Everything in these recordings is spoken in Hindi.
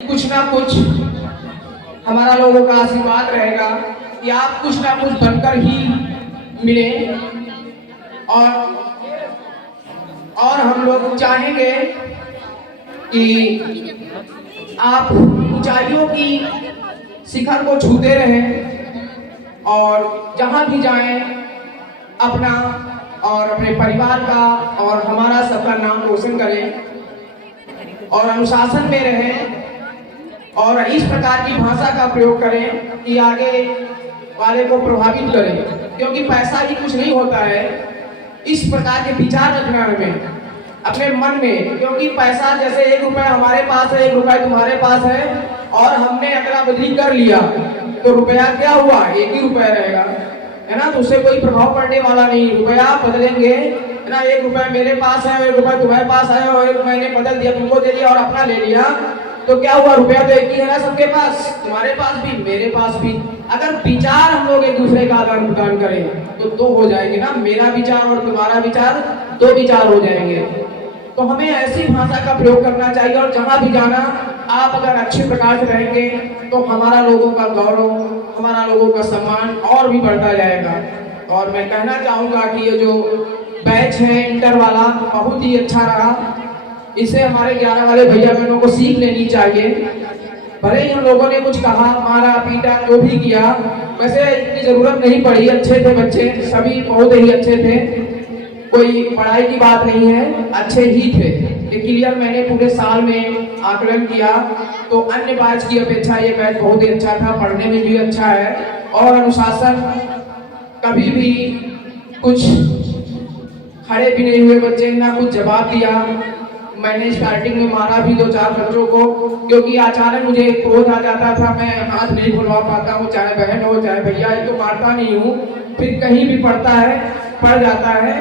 कुछ ना कुछ हमारा लोगों का आशीर्वाद रहेगा कि आप कुछ ना कुछ बनकर ही मिले। और हम लोग चाहेंगे कि आप ऊंचाइयों की शिखर को छूते रहें और जहां भी जाएं अपना और अपने परिवार का और हमारा सबका नाम रोशन करें और अनुशासन में रहें और इस प्रकार की भाषा का प्रयोग करें कि आगे वाले को प्रभावित करें, क्योंकि पैसा ही कुछ नहीं होता है। इस प्रकार के विचार रखना हमें अपने मन में, क्योंकि पैसा जैसे 1 रुपया हमारे पास है, 1 रुपया तुम्हारे पास है और हमने अदला बदली कर लिया तो रुपया क्या हुआ, 1 ही रुपया रहेगा, है ना। तो उससे कोई प्रभाव पड़ने वाला नहीं। रुपया बदलेंगे, है ना। 1 रुपया मेरे पास है, 1 रुपया तुम्हारे पास है और 1 मैंने बदल दिया, तुमको दे दिया और अपना ले लिया, तो क्या हुआ, रुपया तो एक ही है ना सबके पास, तुम्हारे पास भी मेरे पास भी। अगर विचार हम लोग एक दूसरे का आदान प्रदान करें तो 2 हो जाएंगे ना, मेरा विचार और तुम्हारा विचार 2 विचार हो जाएंगे। तो हमें ऐसी भाषा का प्रयोग करना चाहिए और जहां भी जाना आप अगर अच्छे प्रकार से रहेंगे तो हमारा लोगों का गौरव, हमारा लोगों का सम्मान और भी बढ़ता जाएगा। और मैं कहना चाहूंगा कि ये जो बैच है इंटर वाला बहुत ही अच्छा रहा, इसे हमारे 11 वाले भैया बहनों को सीख लेनी चाहिए। भले ही हम लोगों ने कुछ कहा, मारा पीटा जो भी किया, वैसे इतनी जरूरत नहीं पड़ी, अच्छे थे बच्चे सभी, बहुत ही अच्छे थे, कोई पढ़ाई की बात नहीं है, अच्छे ही थे। ये क्लियर मैंने पूरे साल में आकलन किया तो अन्य बैच की अपेक्षा ये बैच बहुत ही अच्छा था, पढ़ने में भी अच्छा है और अनुशासन, कभी भी कुछ खड़े भी नहीं हुए बच्चे, ना कुछ जवाब दिया। मैंने स्टार्टिंग में मारा भी 2-4 बच्चों को, क्योंकि अचानक मुझे क्रोध आ जाता था, मैं हाथ नहीं खुलवा पाता हूँ, चाहे बहन हो चाहे भैया, ये तो मारता नहीं हूँ, फिर कहीं भी पड़ता है, पड़ जाता है,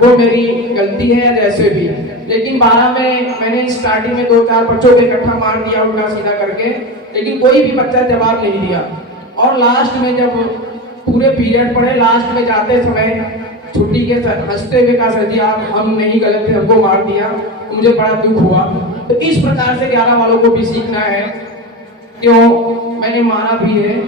वो मेरी गलती है जैसे भी। लेकिन 12 में मैंने स्टार्टिंग में 2-4 बच्चों को इकट्ठा मार दिया उल्टा सीधा करके, लेकिन कोई भी बच्चा जवाब नहीं दिया। और लास्ट में जब पूरे पीरियड पढ़े, लास्ट में जाते समय छुट्टी के हंसते हुए कहा, सर जी आप, हम नहीं गलत थे, हमको मार दिया, तो मुझे बड़ा दुख हुआ। तो इस प्रकार से 11 वालों को भी सीखना है, क्यों मैंने मारा भी है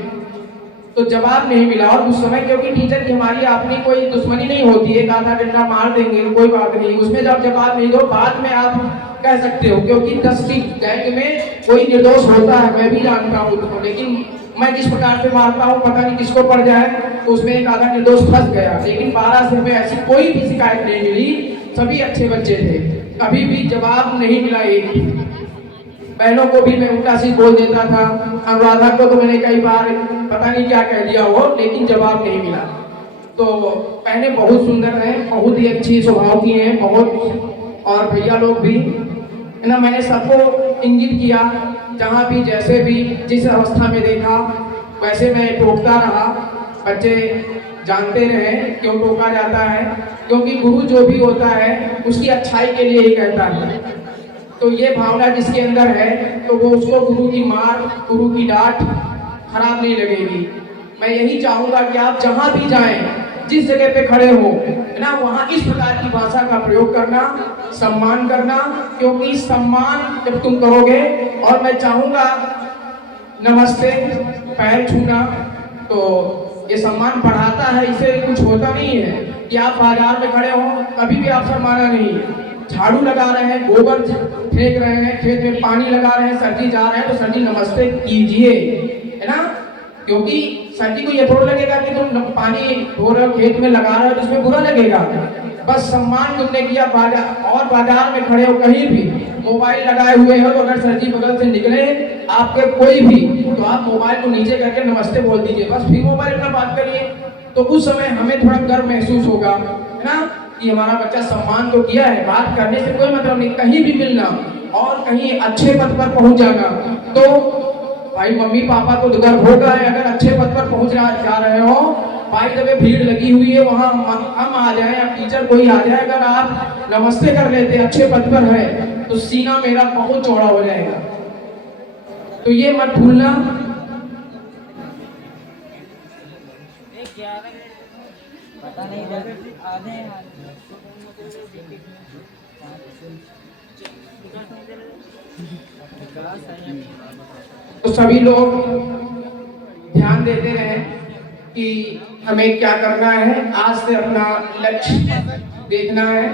तो जवाब नहीं मिला। और उस समय क्योंकि टीचर की हमारी अपनी कोई दुश्मनी नहीं होती है, आधा डंडा मार देंगे कोई बात नहीं, उसमें जब जवाब नहीं दो बाद में आप कह सकते हो, क्योंकि 10वीं गैंग में कोई निर्दोष होता है, मैं भी जानता हूँ, लेकिन मैं जिस प्रकार से मारता हूँ पता नहीं किसको पड़ जाए, तो उसमें एक आधा निर्दोष फंस गया। लेकिन 12 से हमें ऐसी कोई भी शिकायत नहीं मिली, सभी अच्छे बच्चे थे, कभी भी जवाब नहीं मिला। एक बहनों को भी मैं उल्टा सी बोल देता था, अनुराधा को तो मैंने कई बार पता नहीं क्या कह दिया हो, लेकिन जवाब नहीं मिला। तो बहनें बहुत सुंदर हैं, बहुत ही अच्छी स्वभाव की हैं, बहुत, और भैया लोग भी, है ना। मैंने सबको इंगित किया, जहाँ भी जैसे भी जिस अवस्था में देखा वैसे मैं टोकता रहा। बच्चे जानते रहे क्यों टोका जाता है, क्योंकि गुरु जो भी होता है उसकी अच्छाई के लिए ही कहता है। तो ये भावना जिसके अंदर है तो वो उसको गुरु की मार, गुरु की डांट खराब नहीं लगेगी। मैं यही चाहूंगा कि आप जहां भी जाएं, जिस जगह पे खड़े हो, है ना, वहां इस प्रकार की भाषा का प्रयोग करना, सम्मान करना, क्योंकि सम्मान जब तुम करोगे, और मैं चाहूंगा नमस्ते, पैर छूना, तो ये सम्मान बढ़ाता है, इसे कुछ होता नहीं है कि आप बाजार में खड़े हो कभी भी आप सम्माना नहीं, झाड़ू लगा रहे हैं, गोबर फेंक रहे हैं, खेत में पानी लगा रहे हैं, सर्दी जा रहे हैं तो सर्दी नमस्ते कीजिए, है ना। क्योंकि सर्दी को ये थोड़ा लगेगा कि तुम पानी धो रहे हो, खेत में लगा रहे हो तो उसमें बुरा लगेगा, बस सम्मान तुमने किया। बाजार में खड़े हो, कहीं भी मोबाइल लगाए हुए हो, तो अगर सर्दी बगल से निकले आपके कोई भी, तो आप मोबाइल को नीचे करके नमस्ते बोल दीजिए, बस फिर मोबाइल अपना बात करिए। तो उस समय हमें थोड़ा गर्व महसूस होगा, है ना, कि हमारा बच्चा सम्मान तो किया है। बात करने से कोई मतलब नहीं, कहीं भी मिलना और कहीं अच्छे पद पर पहुंच जाना, तो भाई मम्मी पापा को गर्व होगा है, अगर अच्छे पद पर पहुंच जा रहे हो, भाई जब भीड़ लगी हुई है वहां हम आ जाए या टीचर कोई आ जाए, अगर आप नमस्ते कर लेते अच्छे पद पर है तो सीना मेरा बहुत चौड़ा हो जाएगा। तो ये मत भूलना। पता नहीं आधे तो सभी लोग ध्यान देते रहे कि हमें क्या करना है। आज से अपना लक्ष्य देखना है।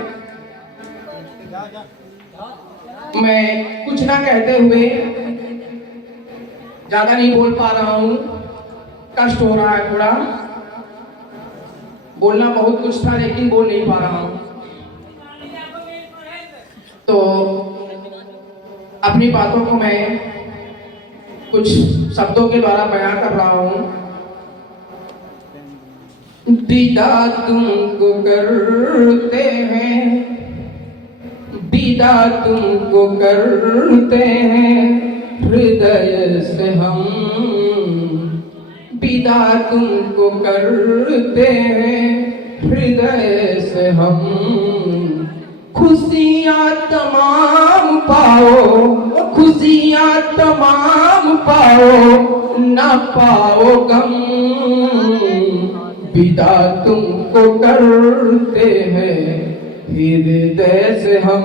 मैं कुछ ना कहते हुए ज्यादा नहीं बोल पा रहा हूँ, कष्ट हो रहा है थोड़ा। बोलना बहुत कुछ था लेकिन बोल नहीं पा रहा हूँ। तो अपनी बातों को मैं कुछ शब्दों के द्वारा बयां कर रहा हूँ। विदा तुमको करते हैं, विदा तुमको करते हैं हृदय से हम, विदा तुमको करते हैं हृदय से हम। खुशियाँ तमाम पाओ, खुशियाँ तमाम पाओ, ना पाओ गम। विदा तुमको करते हैं हृदय से हम।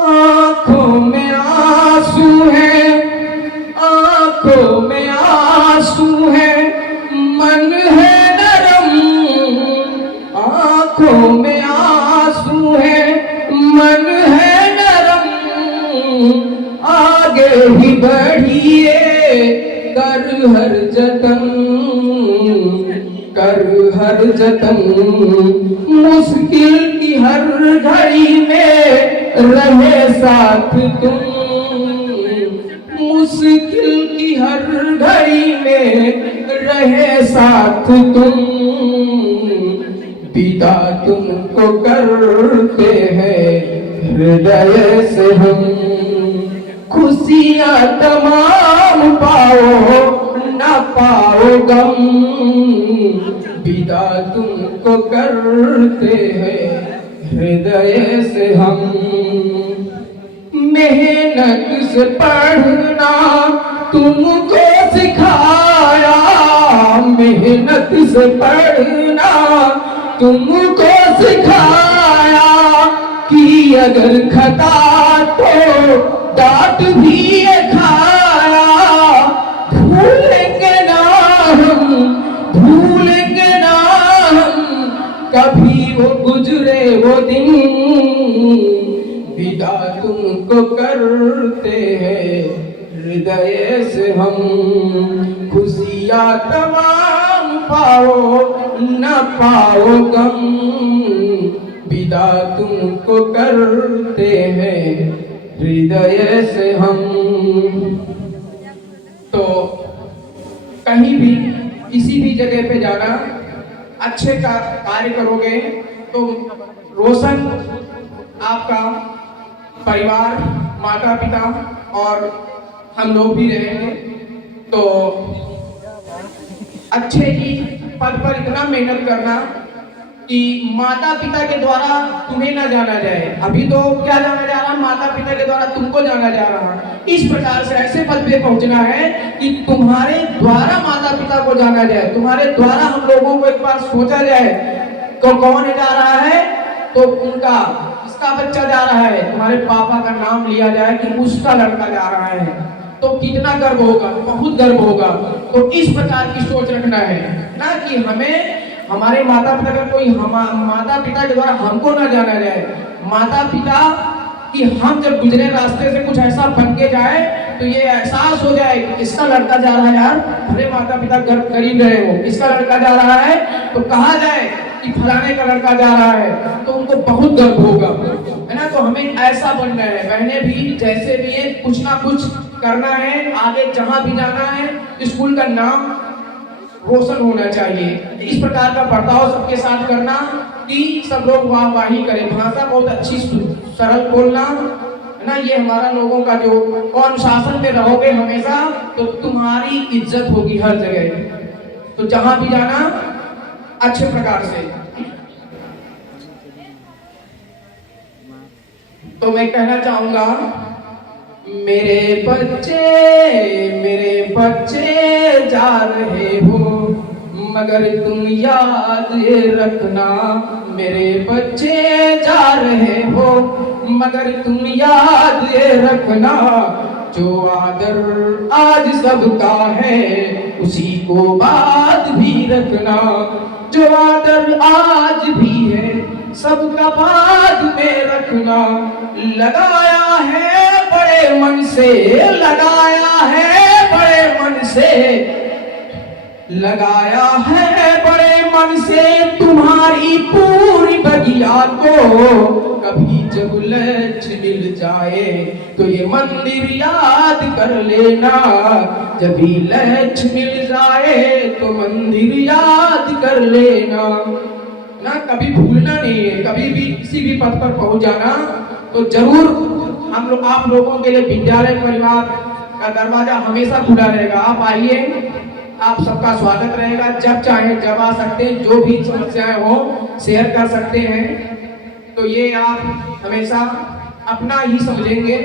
आँखों में आंसू है, आँखों में आंसू है, मन है नरम। आँखों में आंसू है, मन है नरम। आगे ही बढ़िए कर हर जतन, कर हर जतन। मुश्किल की हर घड़ी में रहे साथ तुम, मुश्किल की हर घड़ी में रहे साथ तुम। विदा तुमको करते हैं हृदय से हम। खुशियाँ तमाम पाओ, ना पाओ गम। विदा तुमको करते हैं हृदय से हम। मेहनत से पढ़ना तुमको सिखाया, मेहनत से पढ़ना तुमको सिखाया। कि अगर खता तो डांट भी खाया। भूलेंगे ना हम, भूलेंगे ना हम कभी वो गुजरे वो दिन। विदा तुमको करते हैं हृदय से हम। खुशियाँ तमाम पाओ, न पाओ गम। विदा तुमको करते हैं हृदय से हम। तो कहीं भी किसी भी जगह पे जाना, अच्छे का कार्य करोगे तो रोशन आपका परिवार, माता पिता और हम लोग भी रहेंगे। तो अच्छे ही पद पर इतना मेहनत करना कि माता पिता के द्वारा तुम्हें ना जाना जाए। अभी तो क्या जाना जा रहा, माता पिता के द्वारा तुमको जाना जा रहा। इस प्रकार से ऐसे पद पे पहुंचना है कि तुम्हारे द्वारा माता पिता को जाना जाए, तुम्हारे द्वारा हम लोगों को एक बार सोचा जाए तो कौन जा रहा है, तो उनका इसका बच्चा जा रहा है, तुम्हारे पापा का नाम लिया जाए कि उसका लड़का जा रहा है, तो कितना गर्व होगा, बहुत गर्व होगा। तो इस प्रकार की सोच रखना है ना कि हमें हमारे माता पिता का कोई माता पिता के द्वारा हमको ना जाना जाए। माता पिता कि हम जब गुजरे रास्ते से कुछ ऐसा बन के जाए तो ये एहसास हो जाए कि इसका लड़का जा रहा है। यार भले माता पिता करीब रहे हो, इसका लड़का जा रहा है तो कहा जाए कि फलाने का लड़का जा रहा है, तो उनको बहुत गर्व होगा, है ना। तो हमें ऐसा बनना है। बहने भी जैसे भी है, कुछ ना कुछ करना है, आगे जहां भी जाना है स्कूल का नाम रोशन होना चाहिए। इस प्रकार का बर्ताव सबके साथ करना कि सब लोग वाहवाही करें। भाषा बहुत अच्छी सरल बोलना, है ना। ये हमारा लोगों का जो अनुशासन में रहोगे हमेशा तो तुम्हारी इज्जत होगी हर जगह। तो जहां भी जाना अच्छे प्रकार से। तो मैं कहना चाहूंगा, मेरे बच्चे जा रहे हो मगर तुम याद ये रखना मेरे बच्चे जा रहे हो, मगर तुम याद ये रखना जो आदर आज सबका है उसी को बात भी रखना, जो आदर आज भी है सबका बाद में रखना। लगाया है बड़े मन से, लगाया है बड़े मन से, लगाया है बड़े मन से तुम्हारी पूरी बगिया को, कभी जब लक्ष्य मिल जाए तो ये मंदिर याद कर लेना, जब भी लक्ष्य मिल जाए तो मंदिर याद कर लेना ना, कभी भूलना नहीं है। कभी भी किसी भी पद पर पहुंच जाना तो जरूर हम लोग आप लोगों के लिए विद्यालय परिवार का दरवाजा हमेशा खुला रहेगा। आप आइए, आप सबका स्वागत रहेगा, जब चाहे जब आ सकते हैं, जो भी समस्याएं हो शेयर कर सकते हैं। तो ये आप हमेशा अपना ही समझेंगे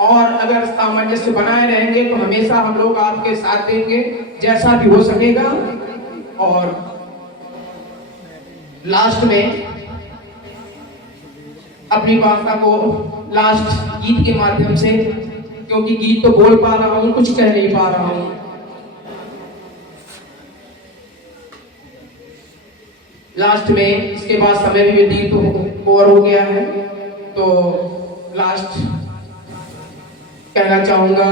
और अगर सामंजस्य बनाए रहेंगे तो हमेशा हम लोग आपके साथ देंगे जैसा भी हो सकेगा। और लास्ट में अपनी वार्ता को लास्ट गीत के माध्यम से, क्योंकि गीत तो बोल पा रहा हूं, कुछ कह नहीं पा रहा हूं, लास्ट में इसके बाद समय भी व्यतीत ओवर हो गया है तो लास्ट कहना चाहूंगा,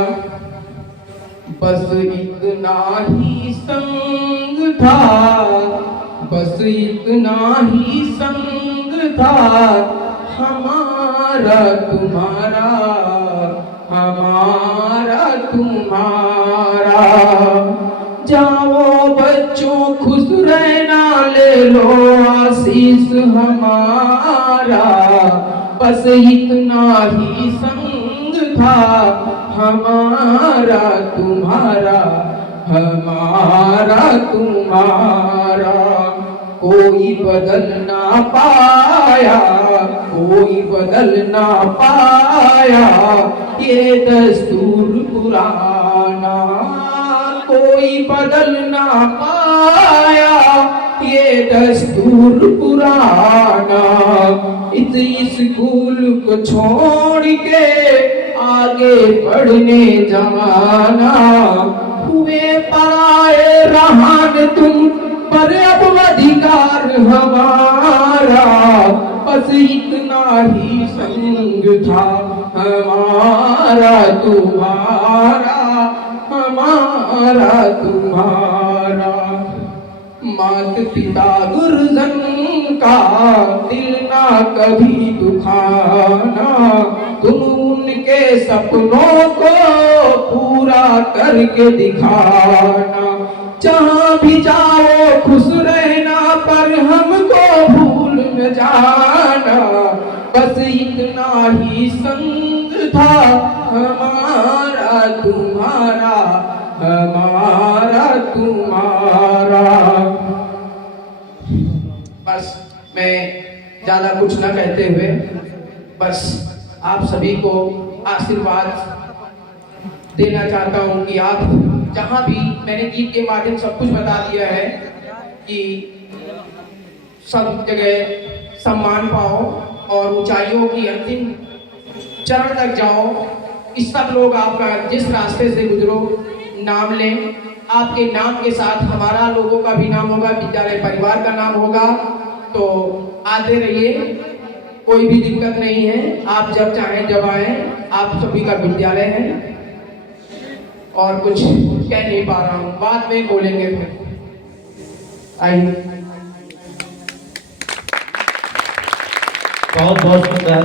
बस इतना ही संग था, बस इतना ही संग था हमारा तुम्हारा, हमारा तुम्हारा। जाओ बच्चों खुश रहना, ले लो आशीष हमारा, बस इतना ही संग था हमारा तुम्हारा, हमारा तुम्हारा। कोई बदल ना पाया, कोई बदल ना पाया ये दस्तूर पुराना, कोई बदल ना पाया ये दस्तूर पुराना। इस स्कूल को छोड़ के आगे पढ़ने जाना, हुए पराए रहान तुम पर अब अधिकार हमारा, बस इतना ही संग था हमारा तुम्हारा, हमारा तुम्हारा। मात पिता गुरजन का दिल ना कभी दुखाना, तुम उनके सपनों को पूरा करके दिखाना। जहाँ भी जाओ खुश रहना पर हमको भूल न जाना, बस इतना ही संग था हमारा तुम्हारा, हमारा तुम्हारा। बस मैं ज्यादा कुछ न कहते हुए बस आप सभी को आशीर्वाद देना चाहता हूँ कि आप जहाँ भी, मैंने गीत के माध्यम सब कुछ बता दिया है कि सब जगह सम्मान पाओ और ऊंचाइयों की अंतिम चरण तक जाओ। इस सब लोग आपका जिस रास्ते से गुजरो नाम लें, आपके नाम के साथ हमारा लोगों का भी नाम होगा, विद्यालय परिवार का नाम होगा। तो आते रहिए, कोई भी दिक्कत नहीं है, आप जब चाहें जब आएं, आप सभी का विद्यालय है। और कुछ कह नहीं पा रहा हूँ, बाद में बोलेंगे फिर। आइए। बहुत बहुत शुक्रिया।